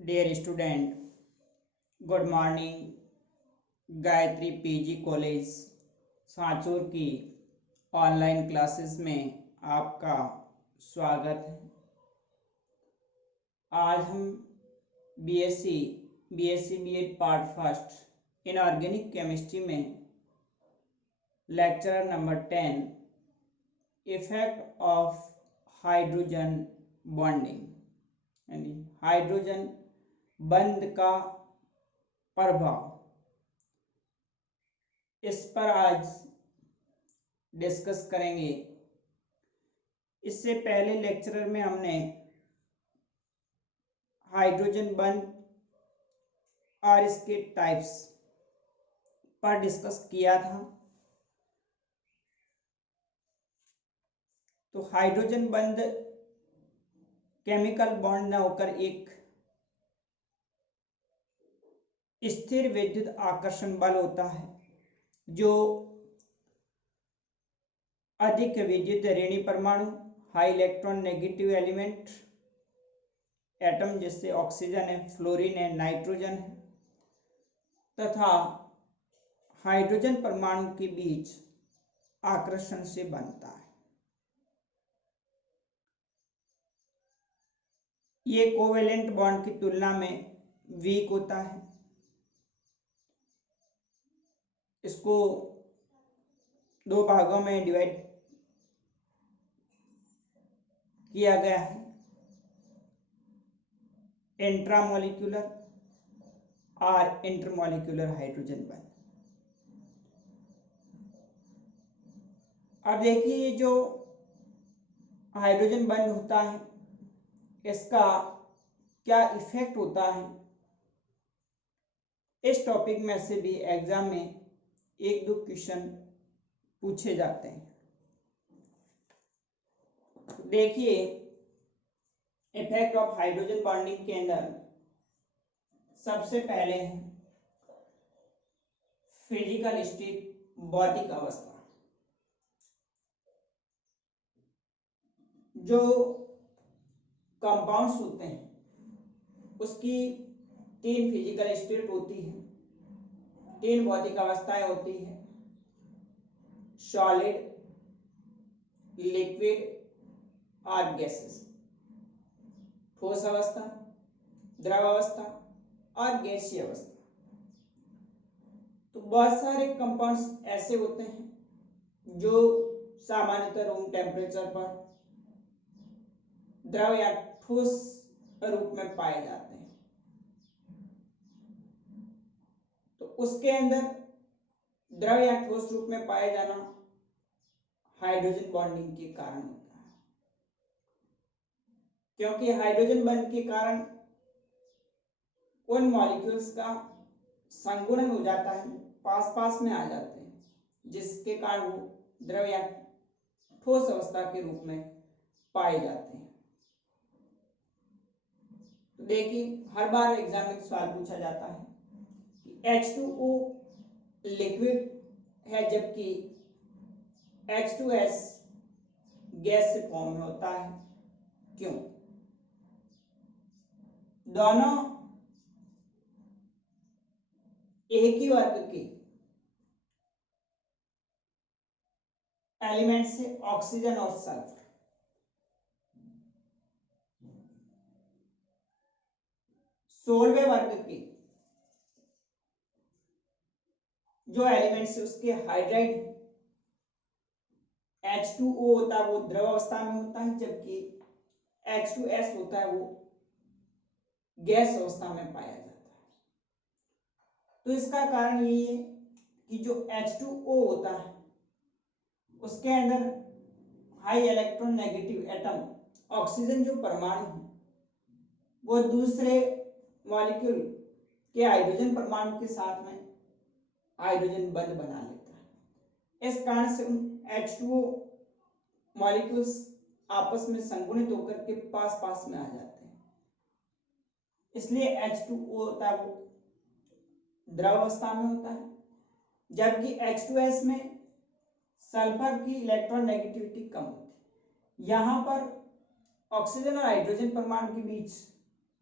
Dear student, good morning. Gayatri PG college Sanchore की online classes में आपका स्वागत है। आज हम BSc BEd part first in organic chemistry में lecture number 10 effect of hydrogen bonding यानी हाइड्रोजन बंध का प्रभाव, इस पर आज डिस्कस करेंगे। इससे पहले लेक्चर में हमने हाइड्रोजन बंध और इसके टाइप्स पर डिस्कस किया था। तो हाइड्रोजन बंध केमिकल बॉन्ड न होकर एक स्थिर विद्युत आकर्षण बल होता है जो अधिक विद्युत ऋणी परमाणु, high electron negative element atom जैसे ऑक्सीजन है, फ्लोरीन है, नाइट्रोजन है तथा हाइड्रोजन परमाणु के बीच आकर्षण से बनता है। ये कोवेलेंट बॉन्ड की तुलना में वीक होता है। इसको दो भागों में डिवाइड किया गया है, इंट्रामोलिक्यूलर और इंटरमोलिक्यूलर हाइड्रोजन बंध। अब देखिए, ये जो हाइड्रोजन बंध होता है इसका क्या इफेक्ट होता है, इस टॉपिक में से भी एग्जाम में एक दो क्वेश्चन पूछे जाते हैं। देखिए, इफेक्ट ऑफ हाइड्रोजन बॉन्डिंग के अंदर सबसे पहले है फिजिकल स्टेट, भौतिक अवस्था। जो कंपाउंड्स होते हैं उसकी तीन फिजिकल स्टेट होती है, तीन भौतिक अवस्थाएं होती है, सॉलिड, लिक्विड और गैसेस। ठोस अवस्था, द्रव अवस्था और गैसीय अवस्था। तो बहुत सारे कंपाउंड्स ऐसे होते हैं जो सामान्यतः रूम टेम्परेचर पर द्रव या ठोस रूप में पाए जाते हैं। तो उसके अंदर द्रव या ठोस रूप में पाए जाना हाइड्रोजन बॉन्डिंग के कारण होता है, क्योंकि हाइड्रोजन बंध के कारण उन मॉलिक्यूल्स का संगुणन हो जाता है, पास पास में आ जाते हैं, जिसके कारण वो द्रव या ठोस अवस्था के रूप में पाए जाते हैं। तो देखिए, हर बार एग्जाम में सवाल पूछा जाता है कि H2O लिक्विड है जबकि H2S गैस से फॉर्म में होता है, क्यों? दोनों एक ही वर्ग के एलिमेंट से ऑक्सीजन और सल्फर। 16वें वर्ग के जो एलिमेंट्स है उसके हाइड्राइड H2O होता है वो द्रव अवस्था में होता है, जबकि H2S होता है वो गैस अवस्था में पाया जाता है। तो इसका कारण ये है कि जो H2O होता है उसके अंदर high electron negative atom oxygen जो परमाणु है वो दूसरे मॉलिक्यूल के हाइड्रोजन परमाणु के साथ में हाइड्रोजन बंध बना लेता है। इस कारण से उन H2O मॉलिक्यूल्स आपस में संगुणित होकर के पास पास में आ जाते हैं, इसलिए H2O होता है वो द्रव अवस्था में होता है, जबकि H2S में सल्फर की इलेक्ट्रॉन नेगेटिविटी कम होती है। यहाँ पर ऑक्सीजन और हाइड्रोजन परमाणु के बीच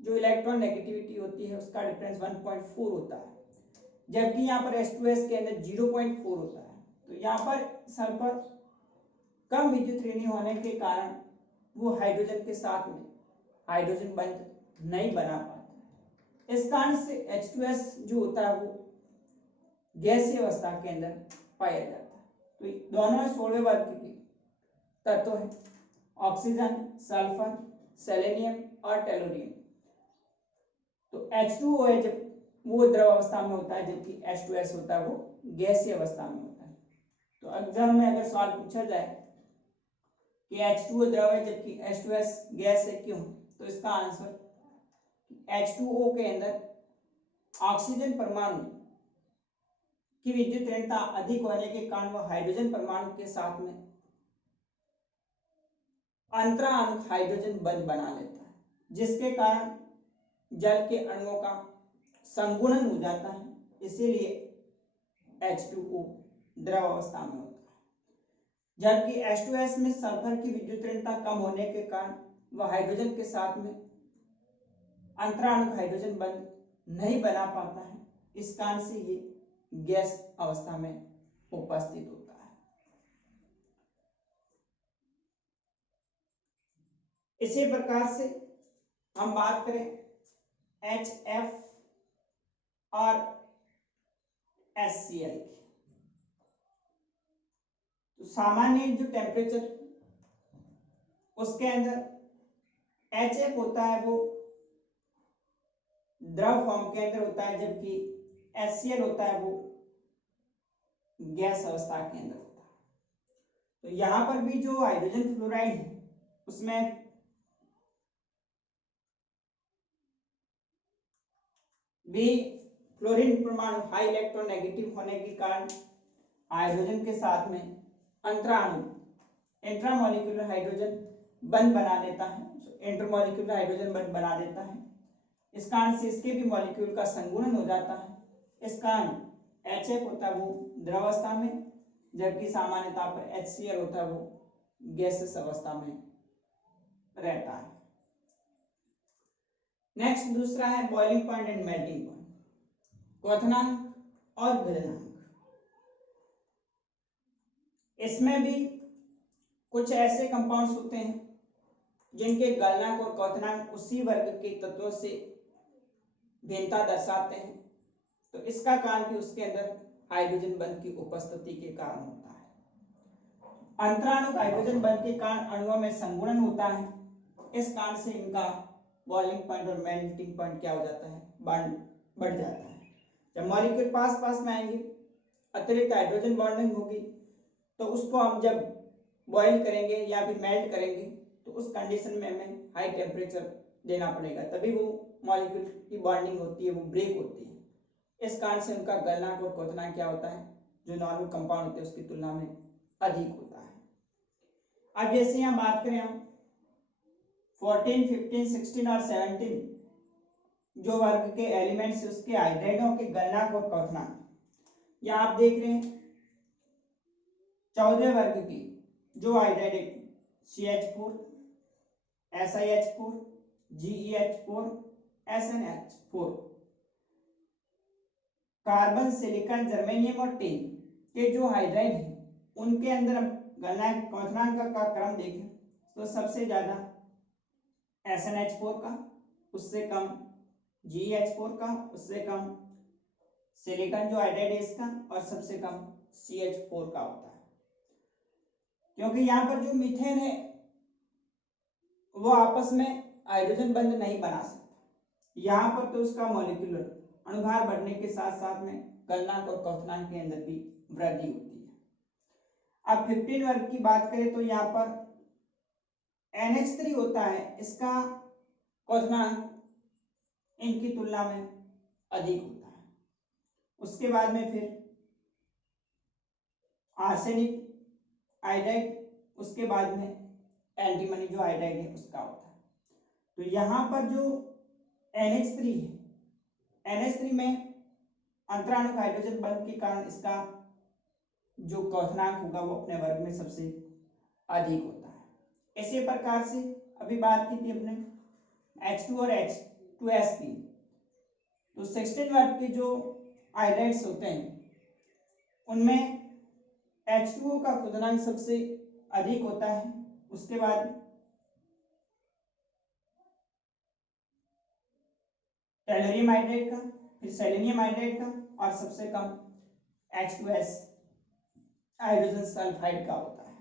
जो इलेक्ट्रॉन नेगेटिविटी होती है उसका डिफरेंस 1.4 होता है, जबकि यहाँ पर H2S के अंदर 0.4 होता है। तो यहाँ पर सल्फर कम विद्युत ऋणी होने के कारण वो हाइड्रोजन के साथ में हाइड्रोजन बंध नहीं बना पाता। इस कारण से H2S जो होता है वो गैसीय अवस्था के अंदर पाया जाता है। तो दोनों 16वें वर्ग के तत्व है, ऑक्सीजन, सल्फर, सेलेनियम और टेलोरियम। तो H2O है जब वो द्रव अवस्था में होता है, जबकि H2S होता है वो गैसीय अवस्था में होता है। तो एग्जाम में अगर सवाल पूछा जाए कि H2O द्रव है जबकि H2S गैस है, क्यों, तो इसका आंसर H2O के अंदर ऑक्सीजन परमाणु की विद्युत ऋणता अधिक होने के कारण वह हाइड्रोजन परमाणु के साथ में अंतराणु हाइड्रोजन बंध बना लेता है, जिसके कारण जल के अणुओं का संगुणन हो जाता है, इसीलिए H2O द्रव अवस्था में होता है। जबकि H2S में सल्फर की विद्युत ऋणता कम होने के कारण वह हाइड्रोजन के साथ में अंतराणु हाइड्रोजन बंध नहीं बना पाता है, इस कारण से ये गैस अवस्था में उपस्थित होता है। इसी प्रकार से हम बात करें HF और HCl की, तो सामान्य जो टेम्परेचर उसके अंदर HF होता है वो द्रव फॉर्म के अंदर होता है, जबकि HCl होता है वो गैस अवस्था के अंदर होता है। तो यहाँ पर भी जो हाइड्रोजन फ्लोराइड है उसमें भी फ्लोरीन परमाणु हाई इलेक्ट्रॉन नेगेटिव होने के कारण हाइड्रोजन के साथ में अंतराणु इंट्रामोलिक्यूलर हाइड्रोजन बंध बना देता है, इंटरमोलिक्यूलर हाइड्रोजन बंध बना देता है। इस कारण से इसके भी मॉलिक्यूल का संगुणन हो जाता है। इस कारण HF होता है वो द्रवावस्था में, जबकि सामान्यतः पर HCl होता है वो गैसेस अवस्था में रहता है। नेक्स्ट दूसरा है boiling point and melting point, क्वथनांक और गलनांक। इसमें भी कुछ ऐसे कंपाउंड्स होते हैं जिनके गलनांक और क्वथनांक उसी वर्ग के तत्वों से भिन्नता दर्शाते हैं। तो इसका कारण भी उसके अंदर हाइड्रोजन बंध की उपस्थिति के कारण होता है। अंतराणु हाइड्रोजन बंध के कारण अणुओं में संगुणन होता है, इस कारण से इनका बॉइलिंग पॉइंट और मेल्टिंग पॉइंट क्या हो जाता है, बढ़ जाता है। जब मॉलिक्यूल पास पास में आएंगे, अतिरिक्त हाइड्रोजन बॉन्डिंग होगी, तो उसको हम जब बॉइल करेंगे या फिर मेल्ट करेंगे तो उस कंडीशन में हमें हाई टेम्परेचर देना पड़ेगा, तभी वो मॉलिक्यूल की बॉन्डिंग होती है वो ब्रेक होती है। इस कारण से उनका गलनांक और क्वथनांक क्या होता है, जो नॉर्मल कंपाउंड होते हैं उसकी तुलना में अधिक होता है। अब जैसे यहाँ बात करें हम 14, 15, 16 और 17 जो वर्ग के एलिमेंट्स उसके हाइड्राइडों के गलनांक और क्वथनांक, यहाँ आप देख रहे हैं 14वें वर्ग की जो hydride CH4, SiH4, GeH4, SnH4, carbon, silicon, germanium और टिन के जो हाइड्राइड हैं उनके अंदर गलनांक क्वथनांक का क्रम देखें तो सबसे ज्यादा SnH4 का, उससे कम GeH4 का, उससे कम सिलिकॉन जो हाइड्राइड है इसका, और सबसे कम CH4 का होता है। क्योंकि यहाँ पर जो मीथेन है वो आपस में हाइड्रोजन बंध नहीं बना सकता, यहाँ पर तो उसका मॉलिक्यूलर अणुभार बढ़ने के साथ साथ में गलनांक और क्वथनांक के अंदर भी वृद्धि होती है। अब 15 वर्ग की बात करें तो यहाँ पर NH3 होता है, इसका क्वथनांक इनकी तुलना में अधिक होता है। उसके बाद में फिर आर्सेनिक आयोडाइड, उसके बाद में एंटीमनी जो आयोडाइड है उसका होता है। तो यहाँ पर जो NH3 है, NH3 में अंतराणु हाइड्रोजन बंध के कारण इसका जो क्वथनांक होगा वो अपने वर्ग में सबसे अधिक होता है। इसी प्रकार से अभी बात की थी अपने H2 और H2S3। तो 16 वर्ग के जो आयोडाइड्स होते हैं उनमें H2O का क्वथनांक सबसे अधिक होता है, उसके बाद टेलोरियम हाइड्रेट का, फिर सेलेनियम हाइड्रेट का और सबसे कम H2S हाइड्रोजन सल्फाइड का होता है।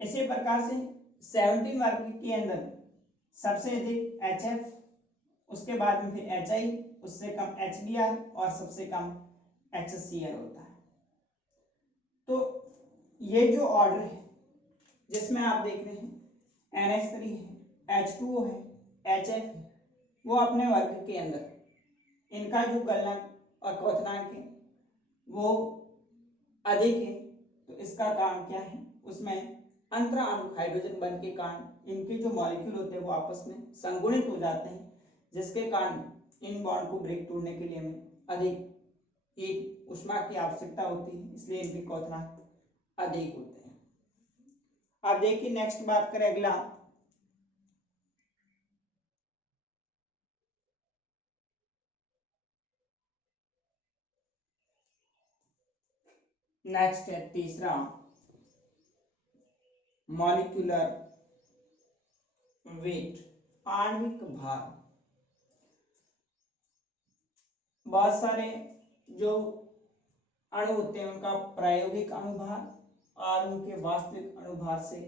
इसी प्रकार से 17 वर्ग के अंदर सबसे अधिक HF, उसके बाद में फिर HI, उससे कम HBr और सबसे कम HCl होता है। तो ये जो ऑर्डर है जिसमें आप देख रहे हैं NH3 है, H2O है, HF है, वो अपने वर्ग के अंदर इनका जो गलनांक और क्वथनांक है वो अधिक है। तो इसका कारण क्या है, उसमें अंतरा अणु हाइड्रोजन बंध के कारण इनके जो मॉलिक्यूल होते हैं वो आपस में संगुणित हो जाते हैं, जिसके कारण इन बॉन्ड को ब्रेक तोड़ने के लिए हमें अधिक हीट ऊष्मा की आवश्यकता होती है, इसलिए इनके क्वथनांक अधिक होते हैं। अब देखिए नेक्स्ट बात करें अगला, नेक्स्ट है तीसरा मॉलिक्यूलर वेट, आणविक भार। बहुत सारे जो अणु होते हैं उनका प्रायोगिक अणुभार और उनके वास्तविक अणुभार से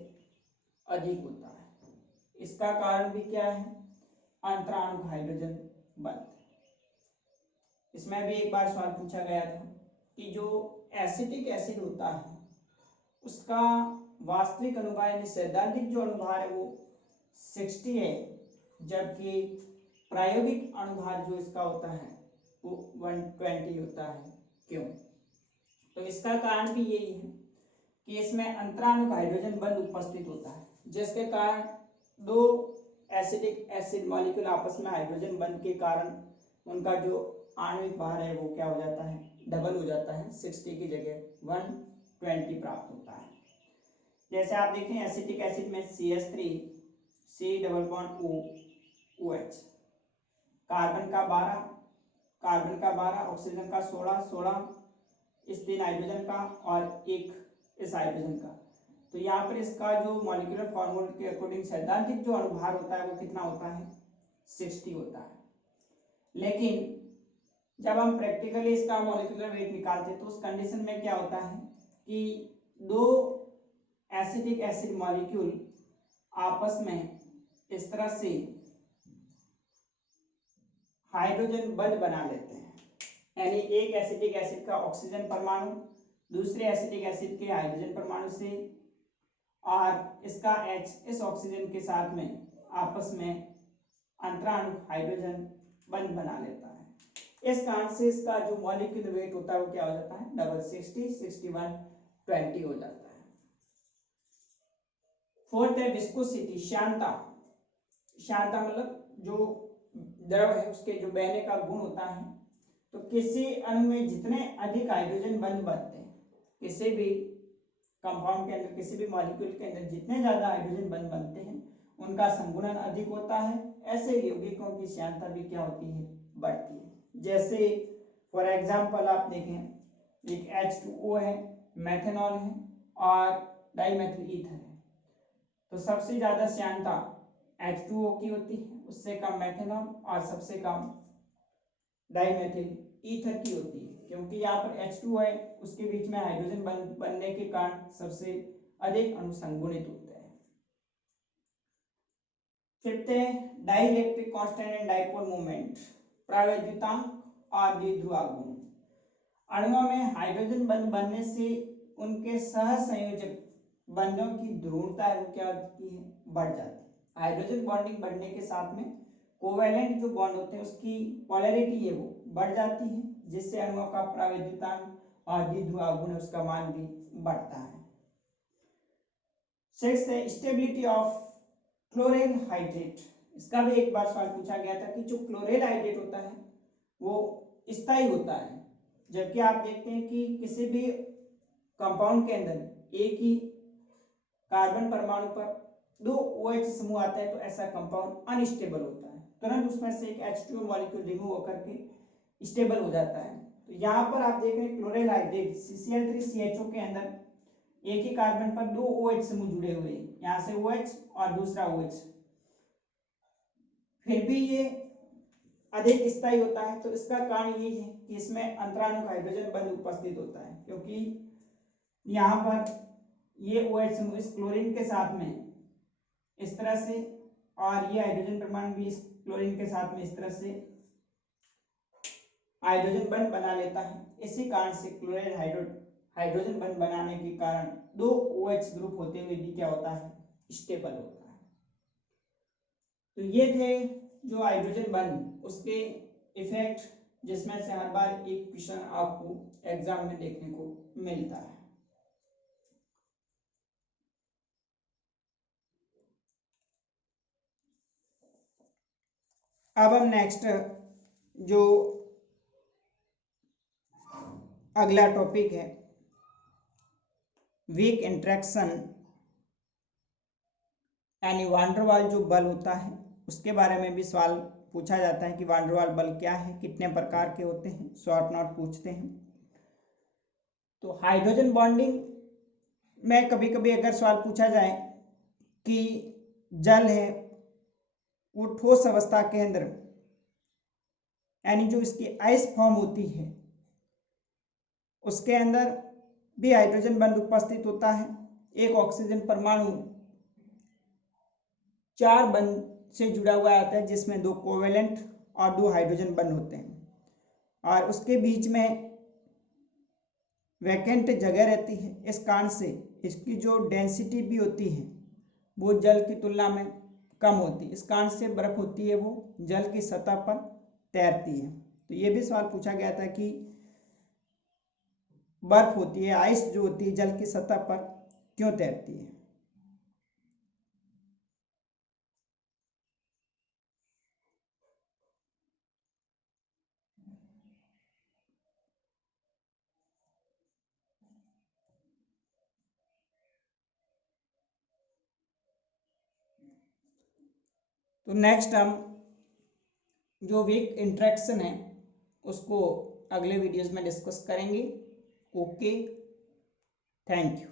अधिक होता है। इसका कारण भी क्या है, अंतराणु हाइड्रोजन बंध। इसमें भी एक बार सवाल पूछा गया था कि जो एसिटिक एसिड होता है उसका वास्तविक अनुभार यानी सैद्धांतिक जो अनुभार है वो 60 है, जबकि प्रायोगिक अनुभार जो इसका होता है वो 120 होता है। क्यों? तो इसका कारण भी यही है कि इसमें अंतराणु हाइड्रोजन बंध उपस्थित होता है, जिसके कारण दो एसिडिक एसिड मॉलिक्यूल आपस में हाइड्रोजन बंध के कारण उनका जो आणविक भार है वो क्या हो जाता है, डबल हो जाता है, 60 की जगह 120 प्राप्त होता है। जैसे आप देखें एसिटिक एसिड में CH3 C double bond O OH, carbon का 12, ऑक्सीजन का 16 इस 3 हाइड्रोजन का और एक इस हाइड्रोजन का। तो यहाँ पर इसका जो मॉलिक्यूलर फॉर्मूला के अकॉर्डिंग सैद्धांतिक जो अणुभार होता है वो कितना होता है, 60 होता है। लेकिन जब हम प्रैक्टिकली इसका मॉलिक्यूलर वेट निकालते हैं तो उस कंडीशन में क्या होता है कि दो एसिटिक एसिड मॉलिक्यूल आपस में इस तरह से हाइड्रोजन बंध बना लेते हैं, यानी एक एसिटिक एसिड का ऑक्सीजन परमाणु दूसरे एसिटिक एसिड के हाइड्रोजन परमाणु से और इसका H इस ऑक्सीजन के साथ में आपस में अंतराणु हाइड्रोजन बंध बना लेता है। इस कारण से इसका जो मॉलिक्यूलर वेट होता है वो क्या हो जाता है, डबल 60 61 20 हो जाता है। फोर्थ है विस्कोसिटी, श्यानता। श्यानता मतलब जो द्रव है उसके जो बहने का गुण होता है। तो किसी अणु में जितने अधिक हाइड्रोजन बंध बनते हैं, किसी भी कंपाउंड के अंदर किसी भी मॉलिक्यूल के अंदर जितने ज्यादा हाइड्रोजन बंध बनते हैं उनका संगुणन अधिक होता है। ऐसे यौगिकों की श्यानता भी क्या होती है, बढ़ती है। जैसे फॉर एग्जांपल आप देखें एक H2O है, मेथनॉल है और डाइमेथिल ईथर है। तो सबसे ज्यादा श्यानता H2O की होती है, उससे कम मेथनॉल और सबसे कम डाइमेथिल ईथर की होती है, क्योंकि यहाँ पर H2O है उसके बीच में हाइड्रोजन बनने के कारण सबसे अधिक अणु संगुणित होते हैं। फिफ्थ है dielectric constant and dipole moment, प्रावैद्युतांक और द्विध्रुवागुण। अणुओं में हाइड्रोजन बंध बनने से उनके सहसंयोजक बंधों की ध्रुवता है वो क्या होती है, बढ़ जाती है। हाइड्रोजन बॉन्डिंग बढ़ने के साथ में कोवैलेंट जो बॉन्ड होते हैं उसकी पोलैरिटी है वो बढ़ जाती है, जिससे अणुओं का प्रावैद्युतांक और द्विध्रुवागुण उसका मान भी बढ़ता है। सिक्स्थ है स्टेबिलिटी ऑफ क्लोरेल हाइड्रेट। इसका भी एक बार सवाल पूछा गया था कि जो क्लोरेल हाइड्रेट होता है वो स्थायी होता है, जबकि आप देखते हैं कि किसी भी कंपाउंड के अंदर एक ही कार्बन परमाणु पर दो OH समूह आता है तो ऐसा कंपाउंड अनस्टेबल होता है। तुरंत उसमें से एक H2O मॉलिक्यूल रिमूव होकर के स्टेबल हो जाता है। तो यहाँ पर आप देख रहे हैं क्लोराइल हाइड्रेट CCl3CHO के अंदर एक ही कार्बन पर दो OH समूह जुड़े हुए हैं, यहाँ से OH और दूसरा OH, फिर भी ये अधिक स्थायी होता है। तो इसका कारण ये है कि इसमें अंतराणु हाइड्रोजन बंध उपस्थित होता है, क्योंकि यहाँ पर ये OH समूह इस क्लोरीन के साथ में इस तरह से और ये हाइड्रोजन परमाणु भी इस क्लोरीन के साथ में इस तरह से हाइड्रोजन बंध बना लेता है। इसी कारण से क्लोराइड हाइड्रोजन बंध बनाने के कारण दो OH ग्रुप होते हुए भी क्या होता है, स्टेबल होता है। तो ये थे जो हाइड्रोजन बंध उसके इफेक्ट, जिसमें से हर बार एक क्वेश्चन आपको एग्जाम में देखने को मिलता है। अब हम नेक्स्ट जो अगला टॉपिक है वीक इंटरेक्शन यानी वान डेर वाल जो बल होता है उसके बारे में भी सवाल पूछा जाता है कि वान डेर वाल बल क्या है, कितने प्रकार के होते हैं, शॉर्ट नोट पूछते हैं। तो हाइड्रोजन बॉन्डिंग में कभी कभी अगर सवाल पूछा जाए कि जल है वो ठोस अवस्था के अंदर यानी जो इसकी आइस फॉर्म होती है उसके अंदर भी हाइड्रोजन बंध उपस्थित होता है। एक ऑक्सीजन परमाणु 4 बंध से जुड़ा हुआ आता है, जिसमें 2 कोवेलेंट और 2 हाइड्रोजन बंध होते हैं, और उसके बीच में वैकेंट जगह रहती है। इस कारण से इसकी जो डेंसिटी भी होती है वो जल की तुलना में कम होती है। इस कारण से बर्फ होती है वो जल की सतह पर तैरती है। तो ये भी सवाल पूछा गया था कि बर्फ होती है, आइस जो होती है जल की सतह पर क्यों तैरती है। तो नेक्स्ट हम जो वीक इंटरेक्शन है उसको अगले वीडियोस में डिस्कस करेंगे। Okay, thank you.